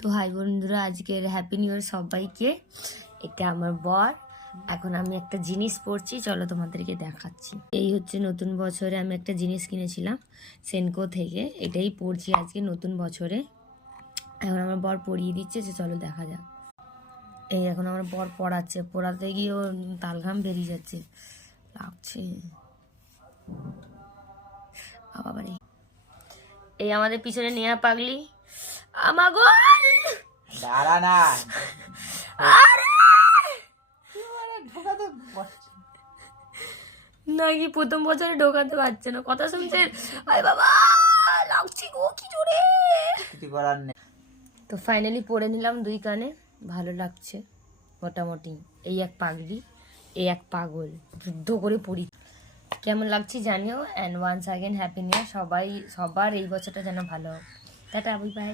তো হাই বন্ধুরা, আজকের হ্যাপি নিউ ইয়ার সবাইকে। এটা আমার বর। এখন আমি একটা জিনিস পরছি, চলো তোমাদেরকে দেখাচ্ছি। এই হচ্ছে নতুন বছরে আমি একটা জিনিস কিনেছিলাম সেনকো থেকে, এটাই পরছি আজকে নতুন বছরে। এখন আমার বর পরিয়ে দিচ্ছে, যে চলো দেখা যাক। এই এখন আমার বর পড়াচ্ছে, পড়াতে গিয়ে ও তালঘাম বেরিয়ে যাচ্ছে, লাগছে বাবারে। এই আমাদের পিছনে নেয়া পাগলি আমাগো দাঁড়া না নাকি প্রথম বছরে ঢোকাতে পারছে না, কথা শুনছে। আরে বাবা লাগছে গো, কি জোরে। কিছু করার নেই। তো ফাইনালি পরে নিলাম দুই কানে, ভালো লাগছে মোটামুটি। এই এক পাগলি, এই এক পাগল, যুদ্ধ করে পড়ি। কেমন লাগছে জানিও। And once again happy new year সবাই, সবার এই বছরটা যেন ভালো হোক। টাটা, বাই বাই।